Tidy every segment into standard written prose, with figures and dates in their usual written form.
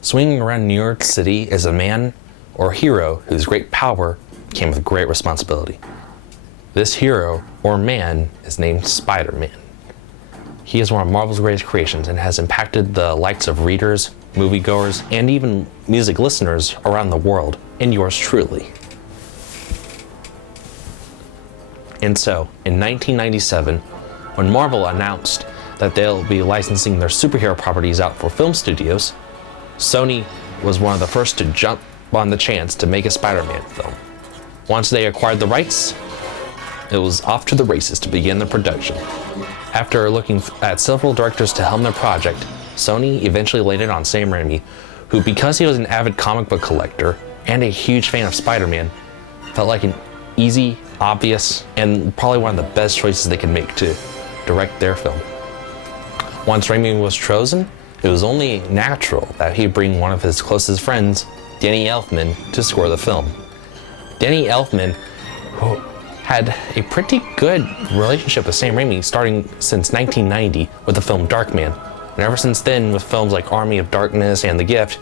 Swinging around New York City is a man or hero whose great power came with great responsibility. This hero or man is named Spider-Man. He is one of Marvel's greatest creations and has impacted the likes of readers, moviegoers, and even music listeners around the world, and yours truly. And so, in 1997, when Marvel announced that they'll be licensing their superhero properties out for film studios, Sony was one of the first to jump on the chance to make a Spider-Man film. Once they acquired the rights, it was off to the races to begin the production. After looking at several directors to helm their project, Sony eventually laid it on Sam Raimi, who, because he was an avid comic book collector and a huge fan of Spider-Man, felt like an easy, obvious, and probably one of the best choices they could make to direct their film. Once Raimi was chosen, it was only natural that he'd bring one of his closest friends, Danny Elfman, to score the film. Danny Elfman, who had a pretty good relationship with Sam Raimi starting since 1990 with the film Darkman, and ever since then with films like Army of Darkness and The Gift,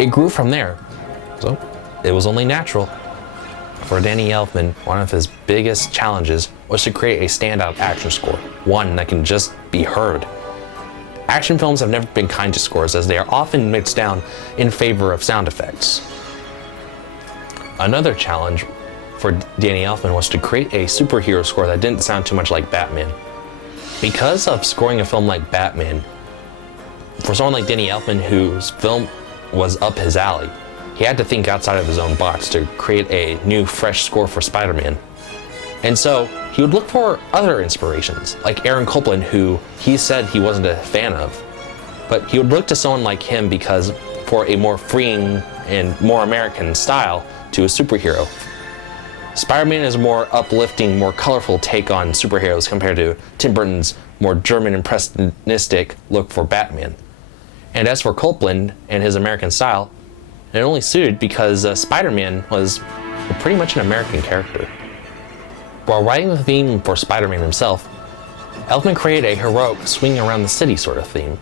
it grew from there. So it was only natural. For Danny Elfman, one of his biggest challenges was to create a standout action score, one that can just be heard. Action films have never been kind to scores, as they are often mixed down in favor of sound effects. Another challenge for Danny Elfman was to create a superhero score that didn't sound too much like Batman. Because of scoring a film like Batman, for someone like Danny Elfman, whose film was up his alley, he had to think outside of his own box to create a new, fresh score for Spider-Man. And so he would look for other inspirations, like Aaron Copland, who he said he wasn't a fan of. But he would look to someone like him because for a more freeing and more American style to a superhero. Spider-Man is a more uplifting, more colorful take on superheroes compared to Tim Burton's more German impressionistic look for Batman. And as for Copland and his American style, it only suited because Spider-Man was pretty much an American character. While writing the theme for Spider-Man himself, Elfman created a heroic swinging around the city sort of theme.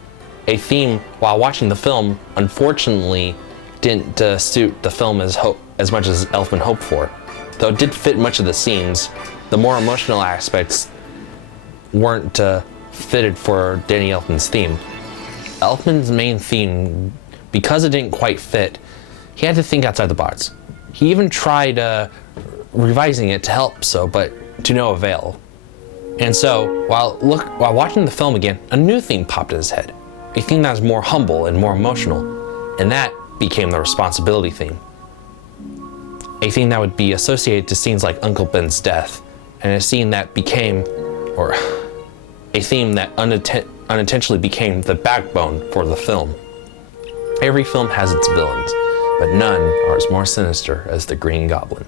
A theme, while watching the film, unfortunately didn't suit the film as much as Elfman hoped for. Though it did fit much of the scenes, the more emotional aspects weren't fitted for Danny Elfman's theme. Elfman's main theme, because it didn't quite fit, he had to think outside the box. He even tried revising it to help so, but to no avail. And so, while watching the film again, a new theme popped in his head. A theme that was more humble and more emotional, and that became the responsibility theme. A theme that would be associated to scenes like Uncle Ben's death, and a theme that unintentionally became the backbone for the film. Every film has its villains, but none are as more sinister as the Green Goblin.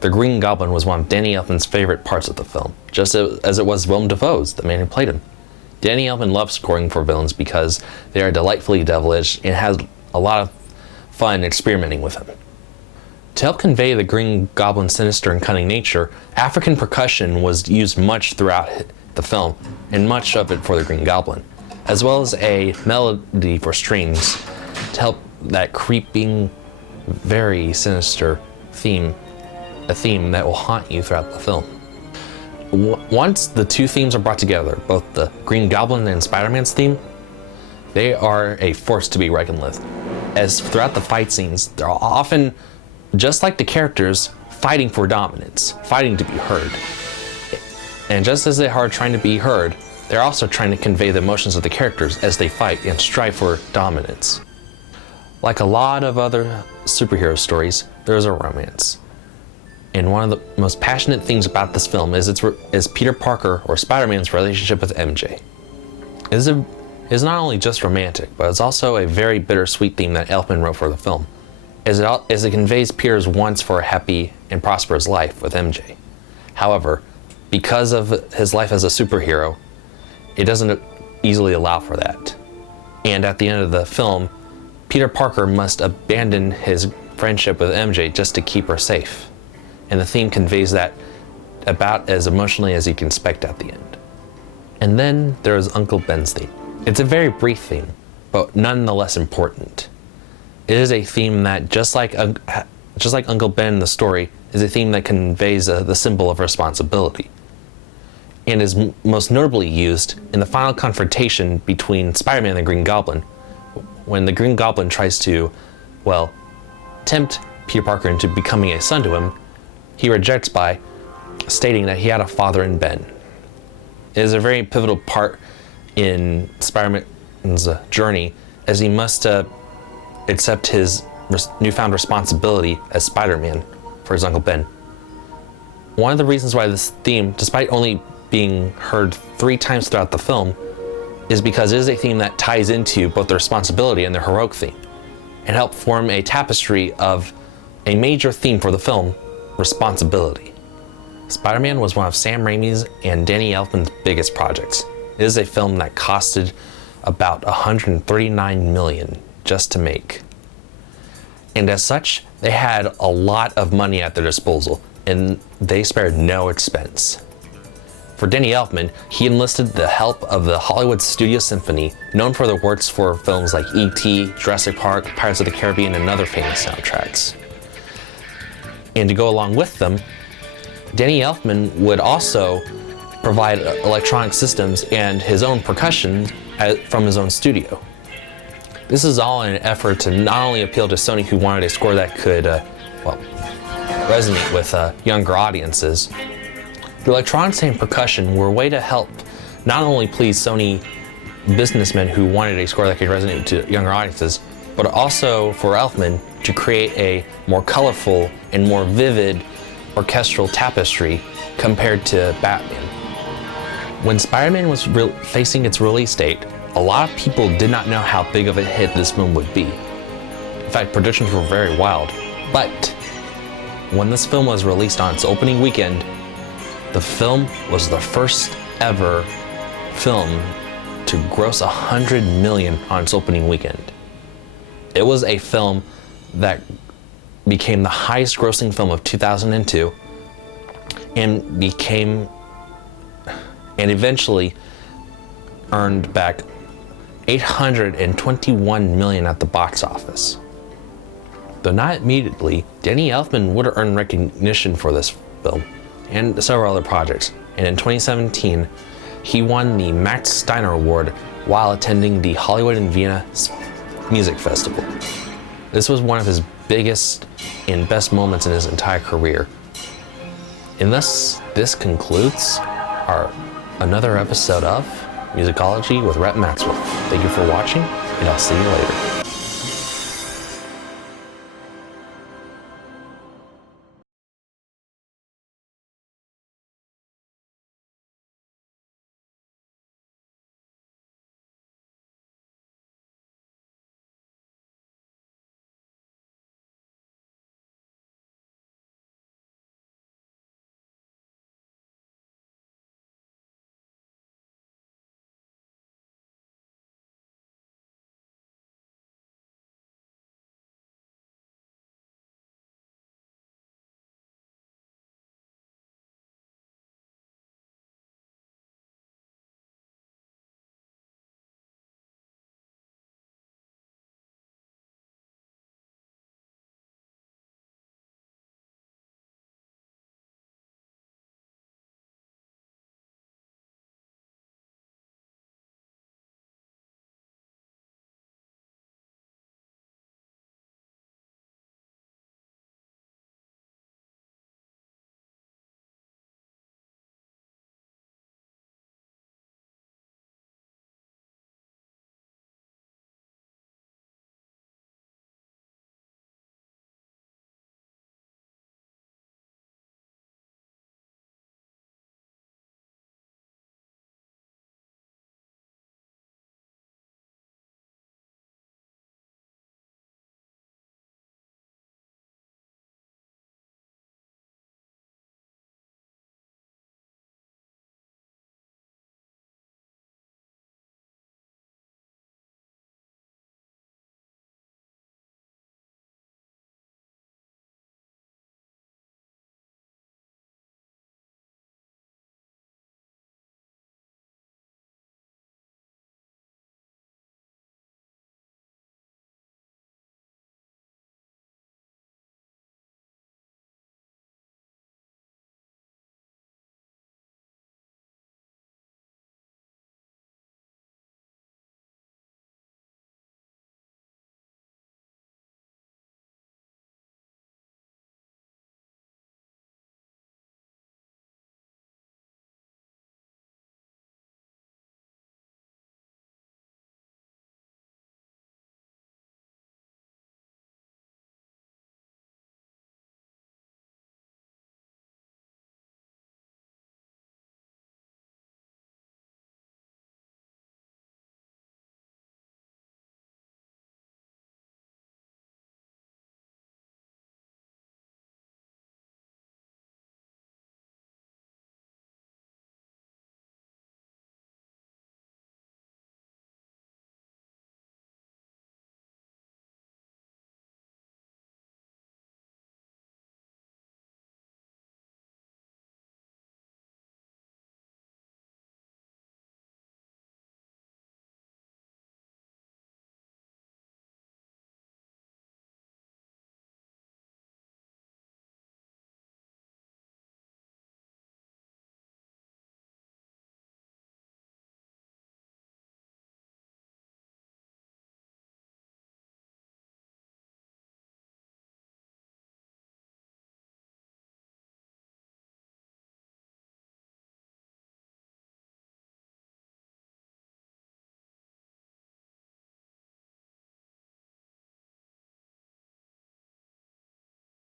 The Green Goblin was one of Danny Elfman's favorite parts of the film, just as it was Willem Dafoe's, the man who played him. Danny Elfman loves scoring for villains because they are delightfully devilish and has a lot of fun experimenting with him. To help convey the Green Goblin's sinister and cunning nature, African percussion was used much throughout the film, and much of it for the Green Goblin, as well as a melody for strings to help that creeping, very sinister theme, a theme that will haunt you throughout the film. Once the two themes are brought together, both the Green Goblin and Spider-Man's theme, they are a force to be reckoned with. As throughout the fight scenes, they're often, just like the characters, fighting for dominance, fighting to be heard. And just as they are trying to be heard, they're also trying to convey the emotions of the characters as they fight and strive for dominance. Like a lot of other superhero stories, there's a romance. And one of the most passionate things about this film is Peter Parker, or Spider-Man's, relationship with MJ. It is not only just romantic, but it's also a very bittersweet theme that Elfman wrote for the film, as it conveys Peter's wants for a happy and prosperous life with MJ. However, because of his life as a superhero, it doesn't easily allow for that. And at the end of the film, Peter Parker must abandon his friendship with MJ just to keep her safe. And the theme conveys that about as emotionally as you can expect at the end. And then there is Uncle Ben's theme. It's a very brief theme, but nonetheless important. It is a theme that, just like Uncle Ben in the story, is a theme that conveys the symbol of responsibility, and is most notably used in the final confrontation between Spider-Man and the Green Goblin, when the Green Goblin tries to, well, tempt Peter Parker into becoming a son to him. He rejects by stating that he had a father in Ben. It is a very pivotal part in Spider-Man's journey, as he must accept his newfound responsibility as Spider-Man for his Uncle Ben. One of the reasons why this theme, despite only being heard 3 times throughout the film, is because it is a theme that ties into both the responsibility and the heroic theme, and help form a tapestry of a major theme for the film, responsibility. Spider-Man was one of Sam Raimi's and Danny Elfman's biggest projects. It is a film that costed about $139 million just to make. And as such, they had a lot of money at their disposal, and they spared no expense. For Danny Elfman, he enlisted the help of the Hollywood Studio Symphony, known for their works for films like E.T., Jurassic Park, Pirates of the Caribbean, and other famous soundtracks. And to go along with them, Danny Elfman would also provide electronic systems and his own percussion from his own studio. This is all in an effort to not only appeal to Sony, who wanted a score that could resonate with younger audiences. The electronics and percussion were a way to help not only please Sony businessmen who wanted a score that could resonate to younger audiences, but also for Elfman to create a more colorful and more vivid orchestral tapestry compared to Batman. When Spider-Man was facing its release date, a lot of people did not know how big of a hit this film would be. In fact, predictions were very wild. But when this film was released on its opening weekend, the film was the first ever film to gross $100 million on its opening weekend. It was a film that became the highest grossing film of 2002 and eventually earned back $821 million at the box office. Though not immediately, Danny Elfman would have earned recognition for this film and several other projects, and in 2017 he won the Max Steiner Award while attending the Hollywood and Vienna Music Festival. This was one of his biggest and best moments in his entire career. And thus, this concludes another episode of Musicology with Rhett Maxwell. Thank you for watching, and I'll see you later.